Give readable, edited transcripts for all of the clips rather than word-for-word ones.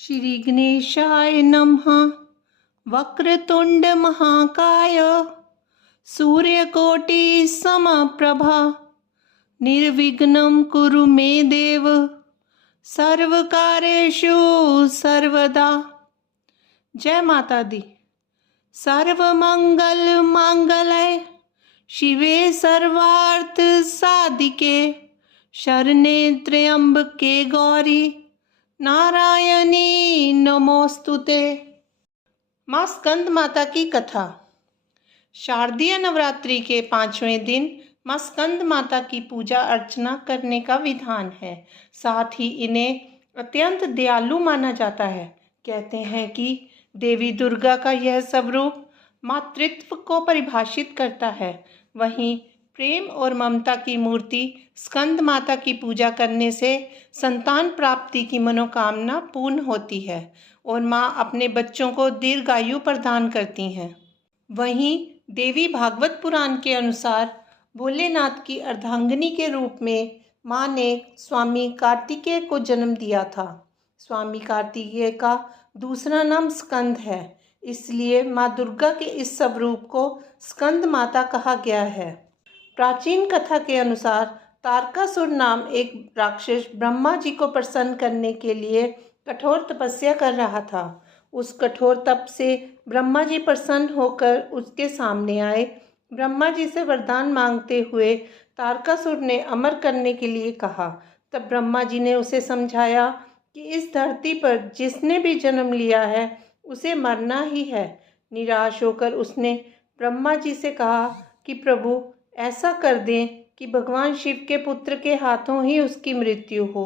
श्री गणेशाय नमः। वक्रतुंड महाकाय सूर्यकोटि समप्रभा निर्विघ्नं कुरु मे देव सर्वकार्येषु सर्वदा। जय माता दी। सर्वमंगल मांगल्ये शिवे सर्वार्थ साधिके शरणे त्र्यंबके गौरी नारायणी नमोस्तुते। माँ स्कंद माता की कथा। शारदीय नवरात्रि के 5वें दिन माँ स्कंद माता की पूजा अर्चना करने का विधान है। साथ ही इन्हें अत्यंत दयालु माना जाता है। कहते हैं कि देवी दुर्गा का यह स्वरूप मातृत्व को परिभाषित करता है। वहीं प्रेम और ममता की मूर्ति स्कंद माता की पूजा करने से संतान प्राप्ति की मनोकामना पूर्ण होती है और माँ अपने बच्चों को दीर्घायु प्रदान करती हैं। वहीं देवी भागवत पुराण के अनुसार भोलेनाथ की अर्धांगिनी के रूप में माँ ने स्वामी कार्तिकेय को जन्म दिया था। स्वामी कार्तिकेय का दूसरा नाम स्कंद है, इसलिए माँ दुर्गा के इस स्वरूप को स्कंद माता कहा गया है। प्राचीन कथा के अनुसार तारकासुर नाम एक राक्षस ब्रह्मा जी को प्रसन्न करने के लिए कठोर तपस्या कर रहा था। उस कठोर तप से ब्रह्मा जी प्रसन्न होकर उसके सामने आए। ब्रह्मा जी से वरदान मांगते हुए तारकासुर ने अमर करने के लिए कहा। तब ब्रह्मा जी ने उसे समझाया कि इस धरती पर जिसने भी जन्म लिया है उसे मरना ही है। निराश होकर उसने ब्रह्मा जी से कहा कि प्रभु ऐसा कर दें कि भगवान शिव के पुत्र के हाथों ही उसकी मृत्यु हो।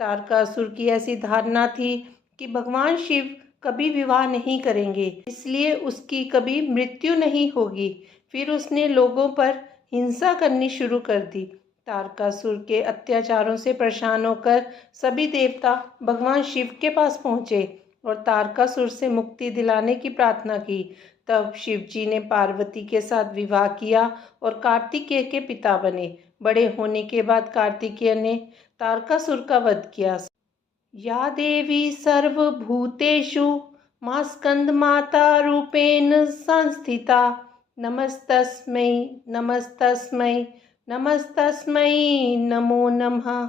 तारकासुर की ऐसी धारणा थी कि भगवान शिव कभी विवाह नहीं करेंगे, इसलिए उसकी कभी मृत्यु नहीं होगी। फिर उसने लोगों पर हिंसा करनी शुरू कर दी। तारकासुर के अत्याचारों से परेशान होकर सभी देवता भगवान शिव के पास पहुँचे और तारकासुर से मुक्ति दिलाने की प्रार्थना की। तब शिव जी ने पार्वती के साथ विवाह किया और कार्तिकेय के पिता बने। बड़े होने के बाद कार्तिकेय ने तारकासुर का वध किया। या देवी सर्वभूतेषु माँ स्कंद माता रूपेण संस्थिता नमस्तस्मै नमस्तस्मै नमस्तस्मै नमो नमः।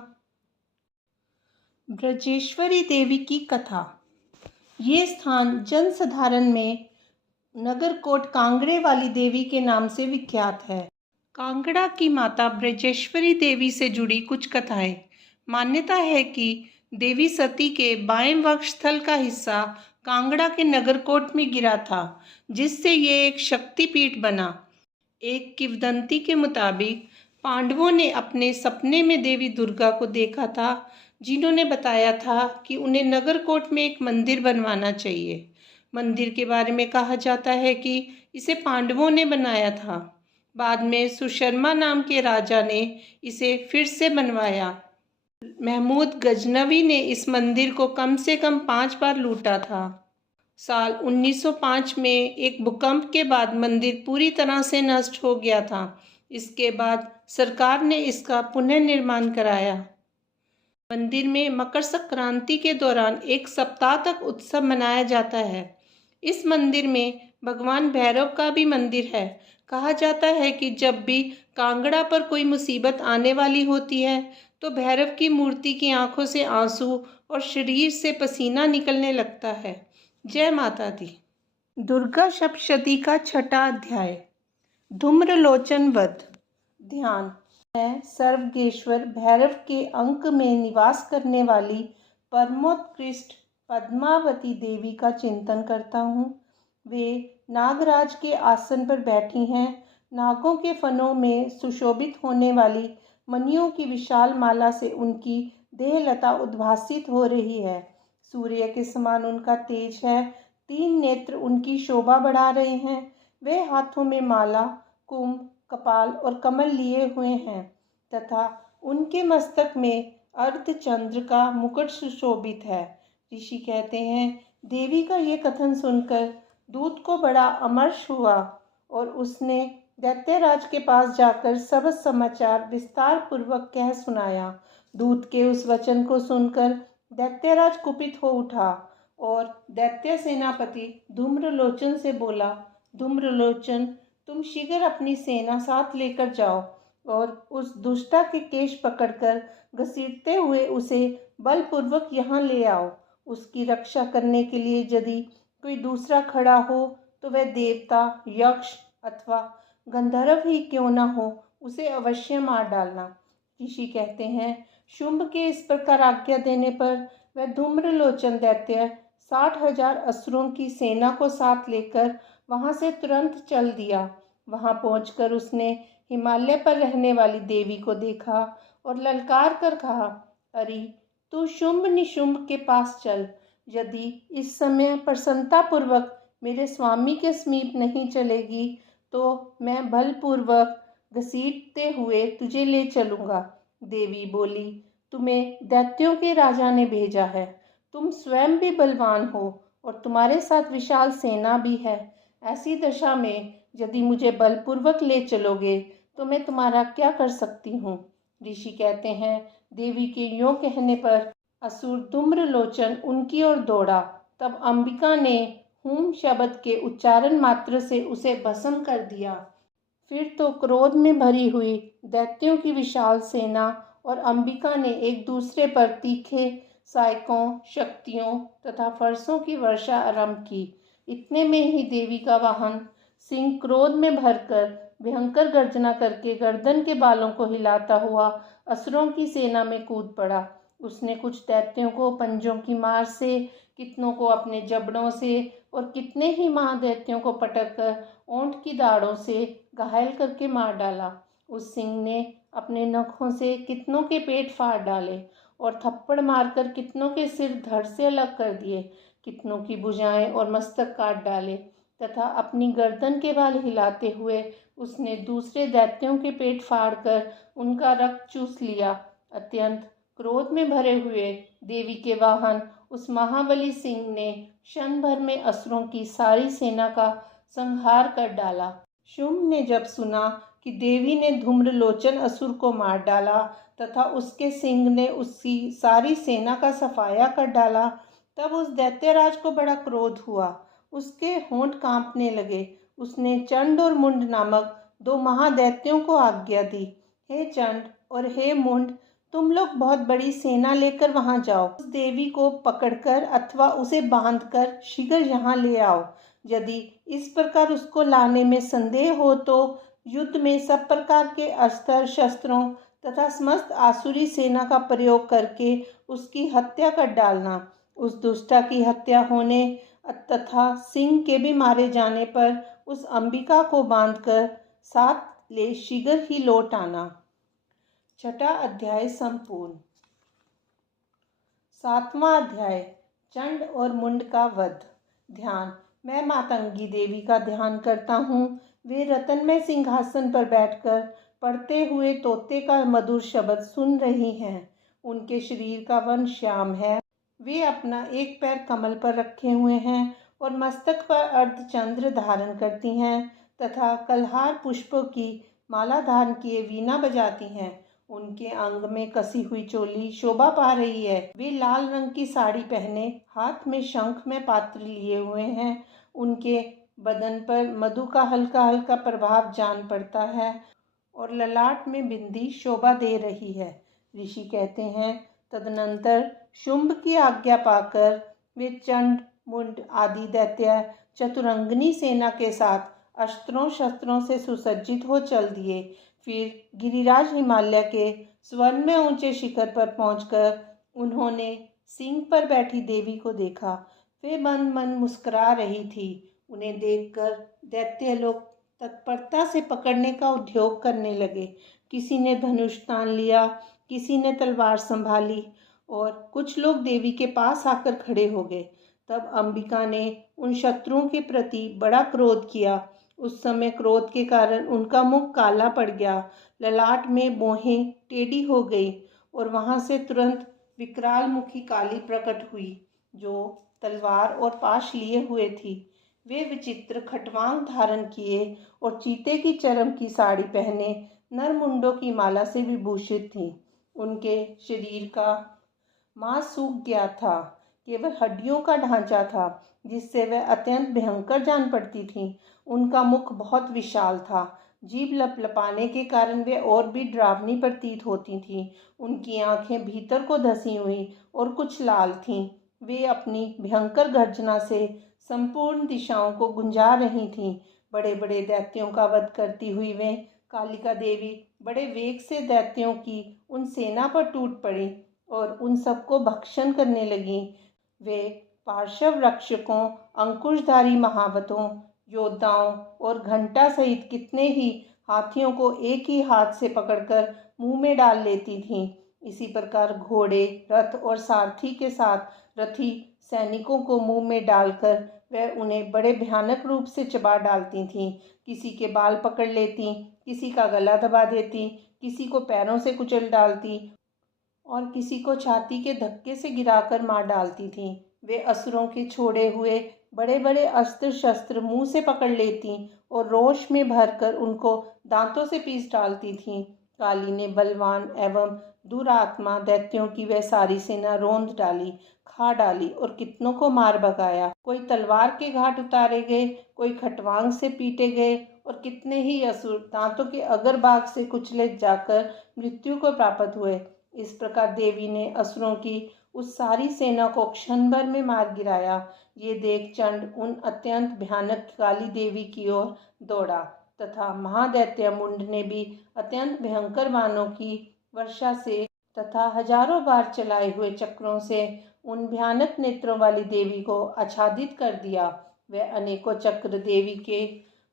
ब्रजेश्वरी देवी की कथा। ये स्थान जनसाधारण में नगरकोट कांगड़े वाली देवी के नाम से विख्यात है। कांगड़ा की माता ब्रजेश्वरी देवी से जुड़ी कुछ कथाएं। मान्यता है कि देवी सती के बाएं वक्षस्थल का हिस्सा कांगड़ा के नगरकोट में गिरा था, जिससे ये एक शक्तिपीठ बना। एक किंवदंती के मुताबिक पांडवों ने अपने सपने में देवी दुर्गा को देखा था, जिन्होंने बताया था कि उन्हें नगरकोट में एक मंदिर बनवाना चाहिए। मंदिर के बारे में कहा जाता है कि इसे पांडवों ने बनाया था। बाद में सुशर्मा नाम के राजा ने इसे फिर से बनवाया। महमूद गजनवी ने इस मंदिर को कम से कम 5 बार लूटा था। साल 1905 में एक भूकंप के बाद मंदिर पूरी तरह से नष्ट हो गया था। इसके बाद सरकार ने इसका पुनर्निर्माण कराया। मंदिर में मकर संक्रांति के दौरान एक सप्ताह तक उत्सव मनाया जाता है। इस मंदिर में भगवान भैरव का भी मंदिर है। कहा जाता है कि जब भी कांगड़ा पर कोई मुसीबत आने वाली होती है तो भैरव की मूर्ति की आंखों से आंसू और शरीर से पसीना निकलने लगता है। जय माता दी। दुर्गा सप्तशती का 6वां अध्याय। धूम्रलोचन वध। ध्यान। मैं सर्वगेश्वर भैरव के अंक में निवास करने वाली परमोत्कृष्ट पद्मावती देवी का चिंतन करता हूँ। वे नागराज के आसन पर बैठी हैं। नागों के फनों में सुशोभित होने वाली मणियों की विशाल माला से उनकी देहलता उद्भासित हो रही है। सूर्य के समान उनका तेज है। 3 नेत्र उनकी शोभा बढ़ा रहे हैं। वे हाथों में माला, कुंभ, कपाल और कमल लिए हुए हैं तथा उनके मस्तक में अर्धचंद्र का मुकुट सुशोभित है। ऋषि कहते हैं, देवी का ये कथन सुनकर दूत को बड़ा अमर्ष हुआ और उसने दैत्यराज के पास जाकर सब समाचार विस्तार पूर्वक कह सुनाया। दूत के उस वचन को सुनकर दैत्यराज कुपित हो उठा। और दैत्य सेनापति धूम्रलोचन से बोला, धूम्रलोचन, तुम शीघ्र अपनी सेना साथ लेकर जाओ और उस दुष्टा के केश पकड़कर घसीटते हुए उसे बलपूर्वक यहाँ ले आओ। उसकी रक्षा करने के लिए यदि कोई दूसरा खड़ा हो तो वह देवता, यक्ष अथवा गंधर्व ही क्यों न हो, उसे अवश्य मार डालना। ऋषि कहते हैं, शुंभ के इस प्रकार आज्ञा देने पर वह धूम्रलोचन दैत्य 60,000 असुरों की सेना को साथ लेकर वहां से तुरंत चल दिया। वहां पहुंचकर उसने हिमालय पर रहने वाली देवी को देखा और ललकार कर कहा, अरे तू शुंभ निशुंभ के पास चल। यदि इस समय प्रसन्नतापूर्वक मेरे स्वामी के समीप नहीं चलेगी तो मैं बलपूर्वक घसीटते हुए तुझे ले चलूंगा। देवी बोली, तुम्हें दैत्यों के राजा ने भेजा है। तुम स्वयं भी बलवान हो और तुम्हारे साथ विशाल सेना भी है। ऐसी दशा में यदि मुझे बलपूर्वक ले चलोगे तो मैं तुम्हारा क्या कर सकती हूँ। ऋषि कहते हैं, देवी के यों कहने पर असुर धूम्रलोचन उनकी ओर दौड़ा। तब अंबिका ने हूम शब्द के उच्चारण मात्र से उसे भस्म कर दिया। फिर तो क्रोध में भरी हुई दैत्यों की विशाल सेना और अंबिका ने एक दूसरे पर तीखे सायकों, शक्तियों तथा फरसों की वर्षा आरंभ की। इतने में ही देवी का वाहन सिंह क्रोध में भरकर भयंकर गर्जना करके गर्दन के बालों को हिलाता हुआ असुरों की सेना में कूद पड़ा। उसने कुछ दैत्यों को पंजों की मार से, कितनों को अपने जबड़ों से और कितने ही महादैत्यों को पटककर ओंठ की दाढ़ों से घायल करके मार डाला। उस सिंह ने अपने नखों से कितनों के पेट फाड़ डाले और थप्पड़ मारकर कितनों के सिर धड़ से अलग कर दिए, कितनों की भुजाएं और मस्तक काट डाले तथा अपनी गर्दन के बाल हिलाते हुए उसने दूसरे दैत्यों के पेट फाड़कर उनका रक्त चूस लिया। अत्यंत क्रोध में भरे हुए देवी के वाहन उस महाबली सिंह ने क्षण भर में असुरों की सारी सेना का संहार कर डाला। शुंभ ने जब सुना कि देवी ने धूम्रलोचन असुर को मार डाला तथा उसके सिंह ने उसकी सारी सेना का सफाया कर डाला, तब उस दैत्यराज को बड़ा क्रोध हुआ। उसके होंठ कांपने लगे। उसने चंड और मुंड नामक 2 महादैत्यों को आज्ञा दी, हे चंड और हे मुंड, तुम लोग बहुत बड़ी सेना लेकर वहां जाओ। उस देवी को पकड़कर अथवा उसे बांधकर शीघ्र यहाँ ले आओ। यदि इस प्रकार उसको लाने में संदेह हो तो युद्ध में सब प्रकार के अस्त्र शस्त्रों तथा समस्त आसुरी सेना का प्रयोग करके उसकी हत्या कर डालना। उस दुष्टा की हत्या होने तथा सिंह के भी मारे जाने पर उस अंबिका को बांधकर साथ ले शीघ्र ही लौट आना। 6वां अध्याय संपूर्ण। 7वां अध्याय, चंड और मुंड का वध। ध्यान। मैं मातंगी देवी का ध्यान करता हूँ। वे रत्नमय सिंहासन पर बैठकर पढ़ते हुए तोते का मधुर शब्द सुन रही हैं। उनके शरीर का वर्ण श्याम है। वे अपना एक पैर कमल पर रखे हुए हैं और मस्तक पर अर्धचंद्र धारण करती हैं तथा कलहार पुष्पों की माला धारण किए वीणा बजाती हैं। उनके अंग में कसी हुई चोली शोभा पा रही है। वे लाल रंग की साड़ी पहने हाथ में शंख में पात्र लिए हुए हैं। उनके बदन पर मधु का हल्का हल्का प्रभाव जान पड़ता है और ललाट में बिंदी शोभा दे रही है। ऋषि कहते हैं, तदनंतर शुंभ की आज्ञा पाकर वे चंड, मुंड आदि दैत्य चतुरंगनी सेना के साथ अस्त्रों शस्त्रों से सुसज्जित हो चल दिए। फिर गिरिराज हिमालय के स्वर्ण में ऊंचे शिखर पर पहुंचकर उन्होंने सिंह पर बैठी देवी को देखा। वे मन मन मुस्कुरा रही थी। उन्हें देखकर दैत्य लोग तत्परता से पकड़ने का उद्योग करने लगे। किसी ने धनुष तान लिया, किसी ने तलवार संभाली और कुछ लोग देवी के पास आकर खड़े हो गए। तब अंबिका ने उन शत्रुओं के प्रति बड़ा क्रोध किया। उस समय क्रोध के कारण उनका मुख काला पड़ गया, ललाट में भौहें टेढ़ी हो गई और वहां से तुरंत विकराल मुखी काली प्रकट हुई जो तलवार और पाश लिए हुए थी। वे विचित्र खटवांग धारण किए और चीते की चरम की साड़ी पहने नरमुंडों की माला से विभूषित थी। उनके शरीर का मांस सूख गया था केवल हड्डियों का ढांचा था, जिससे वह अत्यंत भयंकर जान पड़ती थीं। उनका मुख बहुत विशाल था, जीभ लपलपाने के कारण वे और भी डरावनी प्रतीत होती थीं। उनकी आंखें भीतर को धसी हुई और कुछ लाल थीं। वे अपनी भयंकर गर्जना से संपूर्ण दिशाओं को गुंजा रही थीं। बड़े बड़े दैत्यों का वध करती हुई वे कालिका देवी बड़े वेग से दैत्यों की उन सेना पर टूट पड़ी और उन सबको भक्षण करने लगी। वे पार्श्व रक्षकों, अंकुशधारी महावतों, योद्धाओं और घंटा सहित कितने ही हाथियों को एक ही हाथ से पकड़कर मुंह में डाल लेती थीं। इसी प्रकार घोड़े, रथ और सारथी के साथ रथी सैनिकों को मुंह में डालकर वह उन्हें बड़े भयानक रूप से चबा डालती थीं। किसी के बाल पकड़ लेती, किसी का गला दबा देती, किसी को पैरों से कुचल डालती और किसी को छाती के धक्के से गिराकर मार डालती थीं। वे असुरों के छोड़े हुए बड़े बड़े अस्त्र शस्त्र मुंह से पकड़ लेती और रोष में भरकर उनको दांतों से पीस डालती थीं। काली ने बलवान एवं दुरात्मा दैत्यों की वह सारी सेना रौंद डाली, खा डाली और कितनों को मार भगाया। कोई तलवार के घाट उतारे गए, कोई खटवांग से पीटे गए और कितने ही असुर दांतों के अग्रभाग से कुचले जाकर मृत्यु को प्राप्त हुए। इस प्रकार देवी ने असुरों की उस सारी सेना को क्षण भर में मार गिराया। ये देख चंड उन अत्यंत भयानक काली देवी की ओर दौड़ा तथा महादैत्य मुंड ने भी अत्यंत भयंकर बाणों की वर्षा से तथा हजारों बार चलाए हुए चक्रों से उन भयानक नेत्रों वाली देवी को आच्छादित कर दिया। वह अनेकों चक्र देवी के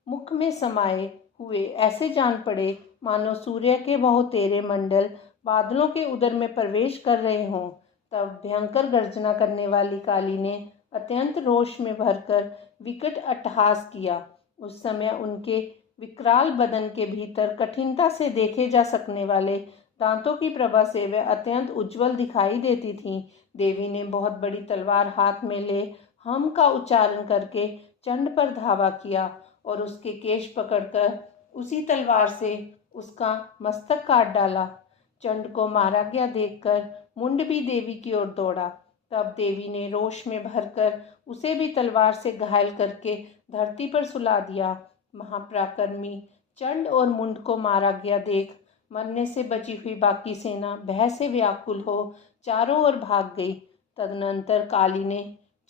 मुख में समाये हुए ऐसे जान पड़े मानो सूर्य के बहुतेरे मंडल बादलों के उदर में प्रवेश कर रहे हों। तब भयंकर गर्जना करने वाली काली ने अत्यंत रोष में भरकर विकट अट्टहास किया। उस समय उनके विकराल बदन के भीतर कठिनता से देखे जा सकने वाले दांतों की प्रभा से वह अत्यंत उज्जवल दिखाई देती थीं। देवी ने बहुत बड़ी तलवार हाथ में ले हम का उच्चारण करके चंड पर धावा किया और उसके केश पकड़कर उसी तलवार से उसका मस्तक काट डाला। चंड को मारा गया देखकर मुंड भी देवी की ओर दौड़ा। तब देवी ने रोष में भरकर उसे भी तलवार से घायल करके धरती पर सुला दिया। महापराक्रमी चंड और मुंड को मारा गया देख मरने से बची हुई बाकी सेना भय से व्याकुल हो चारों ओर भाग गई। तदनंतर काली ने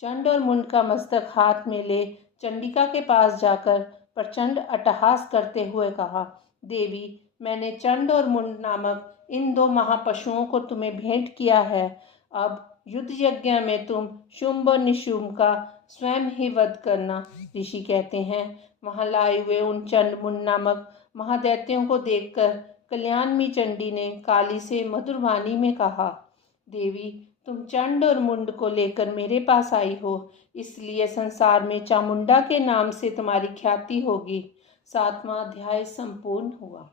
चंड और मुंड का मस्तक हाथ में ले चंडिका के पास जाकर प्रचंड अट्टहास करते हुए कहा, देवी, मैंने चंड और मुंड नामक इन दो महापशुओं को तुम्हें भेंट किया है। अब युद्ध यज्ञ में तुम शुंभ और निशुंभ का स्वयं ही वध करना। ऋषि कहते हैं, वहां लाए हुए उन चंड मुंड नामक महादैत्यों को देखकर कल्याणमी चंडी ने काली से मधुर वाणी में कहा, देवी, तुम चंड और मुंड को लेकर मेरे पास आई हो, इसलिए संसार में चामुंडा के नाम से तुम्हारी ख्याति होगी। 7वां अध्याय संपूर्ण हुआ।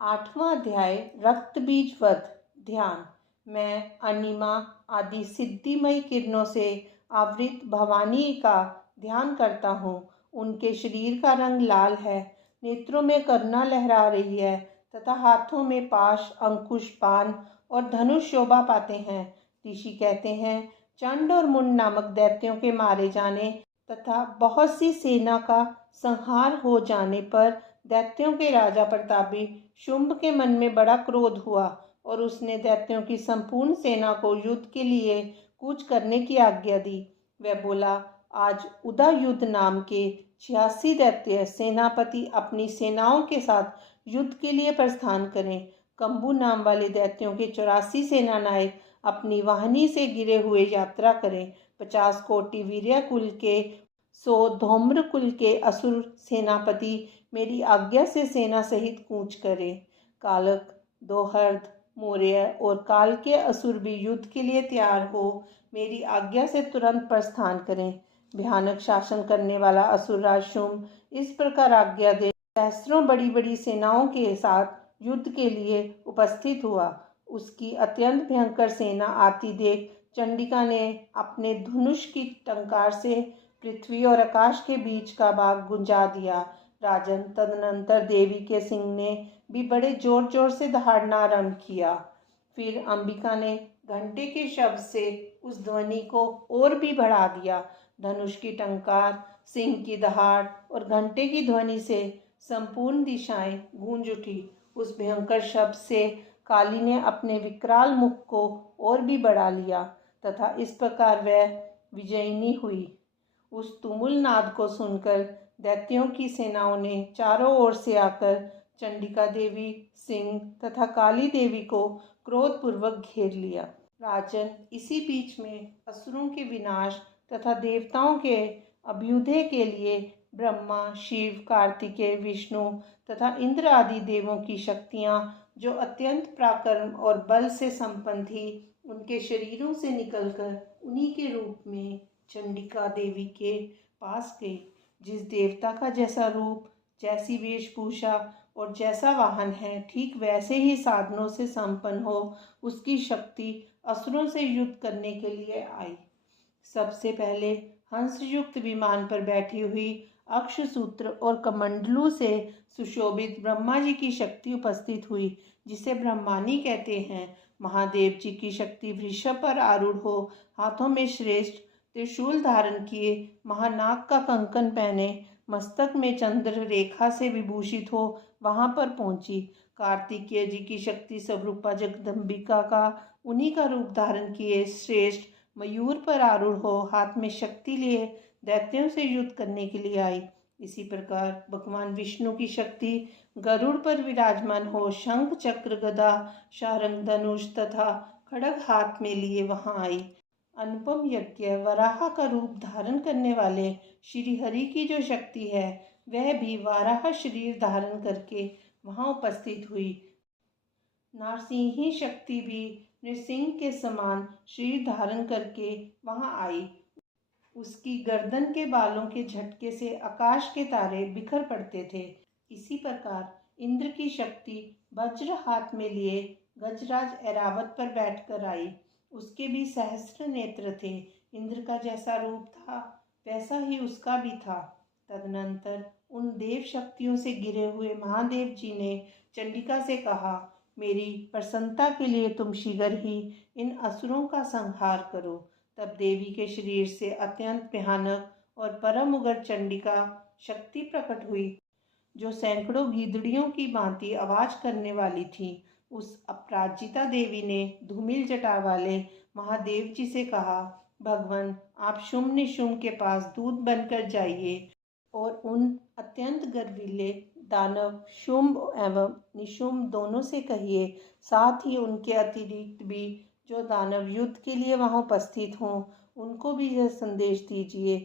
8वां अध्याय रक्त बीज वध। ध्यान। मैं अनिमा आदि सिद्धिमयी किरणों से आवृत भवानी का ध्यान करता हूँ। उनके शरीर का रंग लाल है, नेत्रों में करुणा लहरा रही है तथा हाथों में पाश, अंकुश, बाण और धनुष शोभा पाते हैं। ऋषि कहते हैं, चंड और मुंड नामक दैत्यों के मारे जाने तथा बहुत सी सेना का संहार हो जाने पर दैत्यों के राजा प्रतापी शुंभ के मन में बड़ा क्रोध हुआ और उसने दैत्यों की संपूर्ण सेना को युद्ध के लिए कूच करने की आज्ञा दी। वह बोला, आज उदा युद्ध नाम के 86 दैत्य सेनापति अपनी सेनाओं के साथ युद्ध के लिए प्रस्थान करें। कंबू नाम वाले दैत्यों के 84 सेना नायक अपनी वाहिनी से गिरे हुए यात्रा करें। 50 कोटि वीर्य कुल के 100 धौम्र कुल के असुर सेनापति मेरी आज्ञा से सेना सहित कूच करें। कालक, दोहर्द, मौर्य और काल के असुर भी युद्ध के लिए तैयार हो मेरी आज्ञा से तुरंत प्रस्थान करें। भयानक शासन करने वाला असुरराज शुंभ इस प्रकार आज्ञा दे सहस्त्रों बड़ी बड़ी सेनाओं के साथ युद्ध के लिए उपस्थित हुआ। उसकी अत्यंत भयंकर सेना आती देख चंडिका ने अपने धनुष की टंकार से पृथ्वी और आकाश के बीच का भाग गुंजा दिया। राजन, तदनंतर देवी के सिंह ने भी बड़े जोर जोर से दहाड़ना आरंभ किया। फिर अंबिका ने घंटे के शब्द से उस ध्वनि को और भी बढ़ा दिया। धनुष की टंकार, सिंह की दहाड़ और घंटे की ध्वनि से संपूर्ण दिशाएं गूंज उठी। उस भयंकर शब्द से काली ने अपने विकराल मुख को और भी बढ़ा लिया तथा इस प्रकार वह विजयिनी हुई। उस तुमुल नाद को सुनकर दैत्यों की सेनाओं ने चारों ओर से आकर चंडिका देवी, सिंह तथा काली देवी को क्रोधपूर्वक घेर लिया। राजन, इसी बीच में असुरों के विनाश तथा देवताओं के अभ्युदय के लिए ब्रह्मा, शिव, कार्तिकेय, विष्णु तथा इंद्र आदि देवों की शक्तियां, जो अत्यंत पराक्रम और बल से संपन्न थी, उनके शरीरों से निकलकर उन्हीं के रूप में चंडिका देवी के पास गई। जिस देवता का जैसा रूप, जैसी वेशभूषा और जैसा वाहन है, ठीक वैसे ही साधनों से संपन्न हो उसकी शक्ति असुरों से युद्ध करने के लिए आई। सबसे पहले हंसयुक्त विमान पर बैठी हुई अक्षसूत्र और कमंडलू से सुशोभित ब्रह्मा जी की शक्ति उपस्थित हुई, जिसे ब्रह्मानी कहते हैं। महादेव जी की शक्ति वृषभ पर आरूढ़ हो, हाथों में श्रेष्ठ त्रिशूल धारण किए, महानाग का कंकन पहने, मस्तक में चंद्र रेखा से विभूषित हो वहां पर पहुंची। कार्तिकेय जी की शक्ति स्वरूपा जगदम्बिका का उन्हीं का रूप धारण किए श्रेष्ठ मयूर पर आरूढ़ हो, हाथ में शक्ति लिए दैत्यों से युद्ध करने के लिए आई। इसी प्रकार भगवान विष्णु की शक्ति गरुड़ पर विराजमान हो, शंख, चक्र, गदा, शारंग, धनुष तथा खड्ग हाथ में लिए वहां आई। अनुपम यज्ञ वराह का रूप धारण करने वाले श्री हरि की जो शक्ति है, वह भी वाराह शरीर धारण करके वहां उपस्थित हुई। नारसिंही शक्ति भी नृसिंह के समान शरीर धारण करके वहां आई। उसकी गर्दन के बालों के झटके से आकाश के तारे बिखर पड़ते थे। इसी प्रकार इंद्र की शक्ति वज्र हाथ में लिए गजराज ऐरावत पर बैठकर आई। उसके भी सहस्त्र नेत्र थे। इंद्र का जैसा रूप था वैसा ही उसका भी था। तदनंतर उन देव शक्तियों से घिरे हुए महादेव जी ने चंडिका से कहा, मेरी प्रसन्नता के लिए तुम शीघ्र ही इन असुरों का संहार करो। तब देवी के शरीर से अत्यंत भयानक और परम उग्र चंडिका शक्ति प्रकट हुई, जो सैकड़ों गीदड़ियों की भांति आवाज करने वाली थी। उस अपराजिता देवी ने धूमिल जटा वाले महादेव जी से कहा, भगवान, आप शुंभ निशुंभ के पास दूत बनकर जाइए और उन अत्यंत गर्वीले दानव शुंभ एवं निशुंभ दोनों से कहिए, साथ ही उनके अतिरिक्त भी जो दानव युद्ध के लिए वहां उपस्थित हों, उनको भी यह संदेश दीजिए,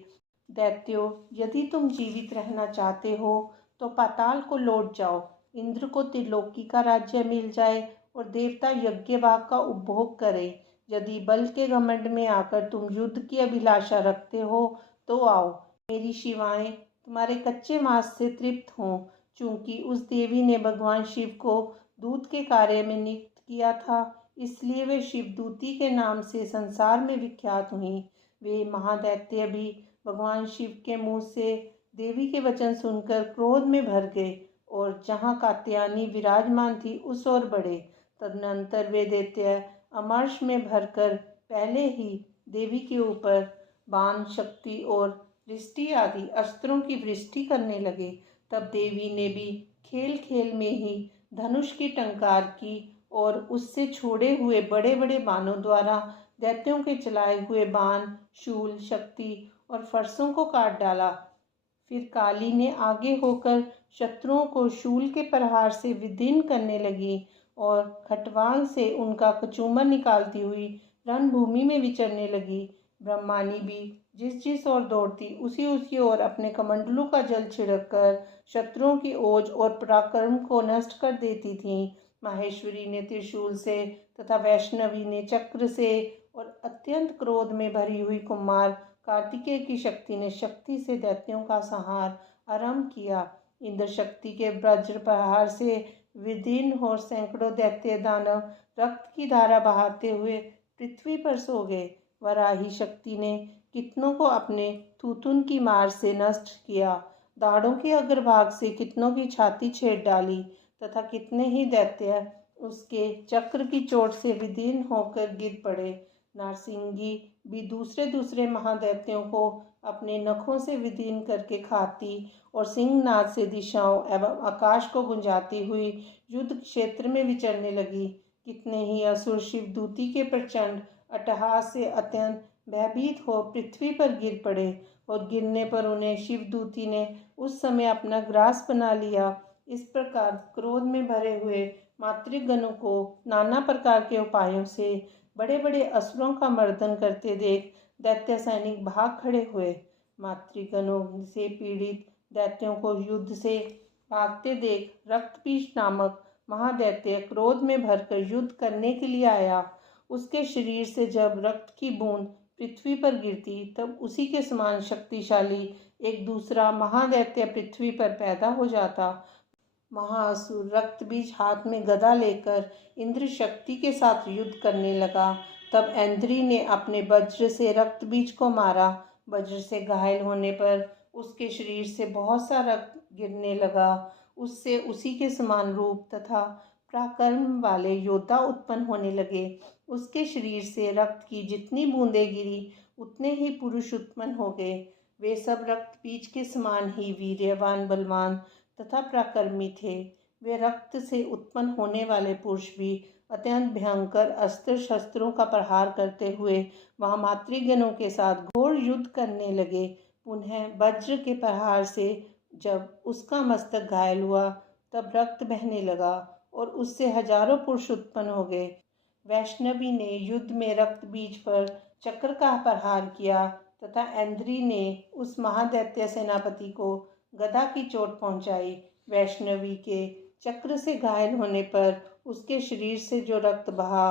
दैत्यों, यदि तुम जीवित रहना चाहते हो तो पाताल को लौट जाओ। इंद्र को त्रिलोकी का राज्य मिल जाए और देवता यज्ञ भाग का उपभोग करें। यदि बल के घमंड में आकर तुम युद्ध की अभिलाषा रखते हो तो आओ, मेरी शिवाएं तुम्हारे कच्चे मांस से तृप्त हों। चूंकि उस देवी ने भगवान शिव को दूत के कार्य में नियुक्त किया था, इसलिए वे शिवदूती के नाम से संसार में विख्यात हुई। वे महादैत्य भी भगवान शिव के मुंह से देवी के वचन सुनकर क्रोध में भर गए और जहाँ कात्यायनी विराजमान थी उस ओर बढ़े। तदनंतर वे दैत्य अमर्ष में भरकर पहले ही देवी के ऊपर बाण, शक्ति और दृष्टि आदि अस्त्रों की वृष्टि करने लगे। तब देवी ने भी खेल खेल में ही धनुष की टंकार की और उससे छोड़े हुए बड़े बड़े बाणों द्वारा दैत्यों के चलाए हुए बाण, शूल, शक्ति और फरसों को काट डाला। फिर काली ने आगे होकर शत्रुओं को शूल के प्रहार से विदीर्ण करने लगी और खटवांग से उनका कचूमर निकालती हुई रणभूमि में विचरने लगी। ब्रह्मानी भी जिस जिस ओर दौड़ती उसी उसी ओर अपने कमंडलू का जल छिड़ककर शत्रुओं की ओज और पराक्रम को नष्ट कर देती थीं। माहेश्वरी ने त्रिशूल से तथा वैष्णवी ने चक्र से और अत्यंत क्रोध में भरी हुई कुमार कार्तिकेय की शक्ति ने शक्ति से दैत्यों का संहार आरंभ किया। इंद्र शक्ति के वज्र प्रहार से विदीर्ण हो सैकड़ों दैत्य दानव रक्त की धारा बहाते हुए पृथ्वी पर सो गए। वराही शक्ति ने कितनों को अपने थूथुन की मार से नष्ट किया, दाढ़ों के अग्रभाग से कितनों की छाती छेद डाली तथा कितने ही दैत्य उसके चक्र की चोट से विदीर्ण होकर गिर पड़े। नारसिंगी भी दूसरे दूसरे महादैत्यों को अपने नखों से विदीर्ण करके खाती और सिंहनाद से दिशाओं एवं आकाश को गुंजाती हुई युद्ध क्षेत्र में विचरने लगी। कितने ही असुर शिवदूती के प्रचंड अट्टहास से अत्यंत भयभीत हो पृथ्वी पर गिर पड़े और गिरने पर उन्हें शिवदूती ने उस समय अपना ग्रास बना लिया। इस प्रकार क्रोध में भरे हुए मातृगणों को नाना प्रकार के उपायों से बड़े बड़े असुरों का मर्दन करते देख दैत्य सैनिक भाग खड़े हुए। मातृगणों से पीड़ित दैत्यों को युद्ध से भागते देख रक्तबीज नामक महादैत्य क्रोध में भरकर युद्ध करने के लिए आया। उसके शरीर से जब रक्त की बूंद पृथ्वी पर गिरती तब उसी के समान शक्तिशाली एक दूसरा महादैत्य पृथ्वी पर पैदा हो जाता। महाअसुर रक्तबीज हाथ में गदा लेकर इंद्र शक्ति के साथ युद्ध करने लगा। तब ऐन्द्री ने अपने वज्र से रक्तबीज को मारा। वज्र से घायल होने पर उसके शरीर से बहुत सा रक्त गिरने लगा। उससे उसी के समान रूप तथा पराक्रम वाले योद्धा उत्पन्न होने लगे। उसके शरीर से रक्त की जितनी बूंदें गिरी उतने ही पुरुष उत्पन्न हो गए। वे सब रक्तबीज के समान ही वीर्यवान, बलवान तथा पराक्रमी थे। वे रक्त से उत्पन्न होने वाले पुरुष भी अत्यंत भयंकर अस्त्र शस्त्रों का प्रहार करते हुए वहां मातृगणों के साथ घोर युद्ध करने लगे। पुनः वज्र के प्रहार से जब उसका मस्तक घायल हुआ तब रक्त बहने लगा और उससे हजारों पुरुष उत्पन्न हो गए। वैष्णवी ने युद्ध में रक्त बीज पर चक्र का प्रहार किया तथा ऐन्द्री ने उस महादैत्य सेनापति को गदा की चोट पहुंचाई। वैष्णवी के चक्र से घायल होने पर उसके शरीर से जो रक्त बहा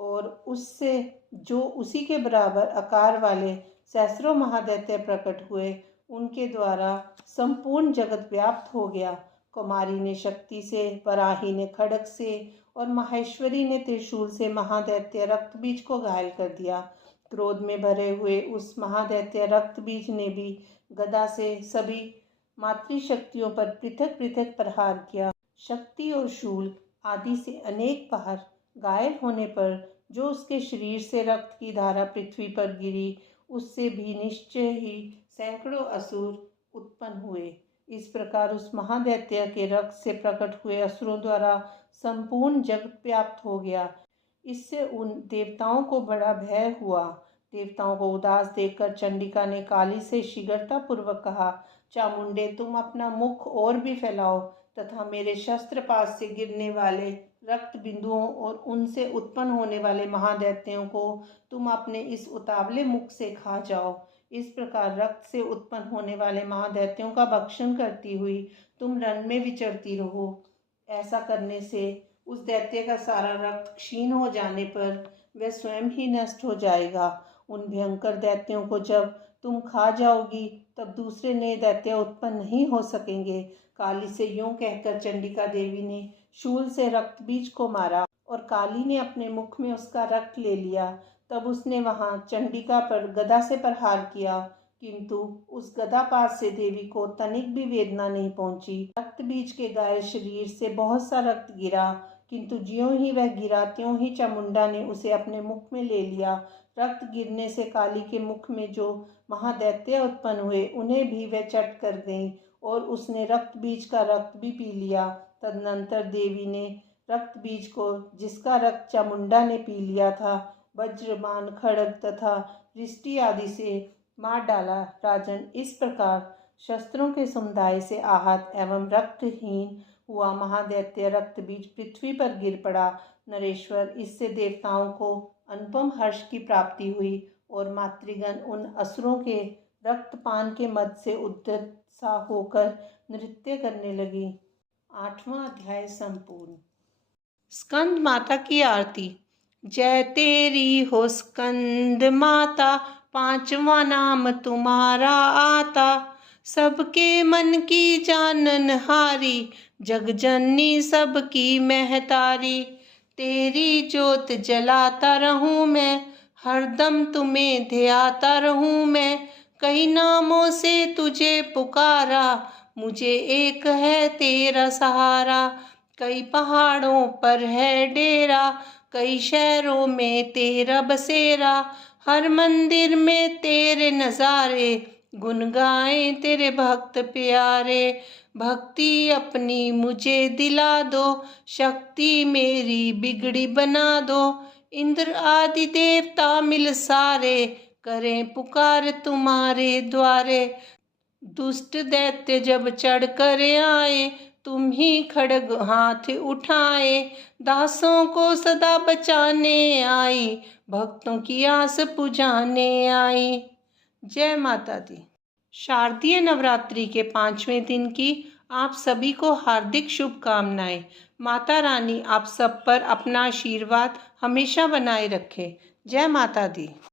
और उससे जो उसी के बराबर आकार वाले सहस्रों महादैत्य प्रकट हुए, उनके द्वारा संपूर्ण जगत व्याप्त हो गया। कुमारी ने शक्ति से, वराही ने खड्ग से और माहेश्वरी ने त्रिशूल से महादैत्य रक्तबीज को घायल कर दिया। क्रोध में भरे हुए उस महादैत्य रक्तबीज ने भी गदा से सभी मातृशक्तियों पर पृथक पृथक प्रहार किया। शक्ति और शूल आदि से अनेक बार घायल होने पर जो उसके शरीर से रक्त की धारा पृथ्वी पर गिरी, उससे भी निश्चय ही सैकड़ों असुर उत्पन्न हुए। इस प्रकार उस महादैत्य के रक्त से प्रकट हुए असुरों द्वारा संपूर्ण जगत व्याप्त हो गया। इससे उन देवताओं को बड़ा भय हुआ। देवताओं को उदास देखकर चंडिका ने काली से शीघ्रता पूर्वक कहा, चामुंडे, तुम अपना मुख और भी फैलाओ तथा मेरे शस्त्रपात से गिरने वाले रक्त बिंदुओं और उनसे उत्पन्न होने वाले महादैत्यों को तुम अपने इस उतावले मुख से खा जाओ। इस प्रकार रक्त से उत्पन्न होने वाले महादैत्यों का भक्षण करती हुई तुम रण में विचरती रहो। ऐसा करने से उस दैत्य का सारा रक्त क्षीण हो जाने पर वह स्वयं ही नष्ट हो जाएगा। उन भयंकर दैत्यों को जब तुम खा जाओगी तब दूसरे नए दैत्य उत्पन्न नहीं हो सकेंगे। काली से यूं कहकर चंडिका देवी ने शूल से रक्तबीज को मारा और काली ने अपने मुख में उसका रक्त ले लिया। तब उसने वहां चंडिका पर गदा से प्रहार किया, किंतु उस गदापात से देवी को तनिक भी वेदना नहीं पहुंची। रक्तबीज के घायल शरीर से बहुत सा रक्त गिरा, किंतु ज्यों ही वह गिरा त्यों ही चामुंडा ने उसे अपने मुख में ले लिया। रक्त गिरने से काली के मुख में जो महादैत्य उत्पन्न हुए उन्हें भी वह चट कर गई और उसने रक्त बीज का रक्त भी पी लिया। तदनंतर देवी ने रक्त बीज को, जिसका रक्त चामुंडा ने पी लिया था, वज्रबाण, खड्ग तथा रिष्टि आदि से मार डाला। राजन, इस प्रकार शस्त्रों के समुदाय से आहत एवं रक्तहीन हुआ महादैत्य रक्तबीज पृथ्वी पर गिर पड़ा। नरेश्वर, इससे देवताओं को अनुपम हर्ष की प्राप्ति हुई और मातृगण उन असुरों के रक्तपान के मद से उद्यत सा होकर नृत्य करने लगी। 8वां अध्याय संपूर्ण। स्कंद माता की आरती। जय तेरी हो स्कंद माता, 5वां नाम तुम्हारा आता। सबके मन की जाननहारी, जगजननी सबकी महतारी। तेरी ज्योत जलाता रहूं मैं, हरदम तुम्हें ध्याता रहूं मैं। कई नामों से तुझे पुकारा, मुझे एक है तेरा सहारा। कई पहाड़ों पर है डेरा, कई शहरों में तेरा बसेरा, हर मंदिर में तेरे नज़ारे, गुन गाएं तेरे भक्त प्यारे। भक्ति अपनी मुझे दिला दो, शक्ति मेरी बिगड़ी बना दो। इंद्र आदि देवता मिल सारे, करें पुकार तुम्हारे द्वारे। दुष्ट दैत्य जब चढ़ कर आए, तुम ही खड्ग हाथ उठाए। दासों को सदा बचाने आई, भक्तों की आस पुजाने आई। जय माता दी। शारदीय नवरात्रि के 5वें दिन की आप सभी को हार्दिक शुभकामनाएं। माता रानी आप सब पर अपना आशीर्वाद हमेशा बनाए रखे। जय माता दी।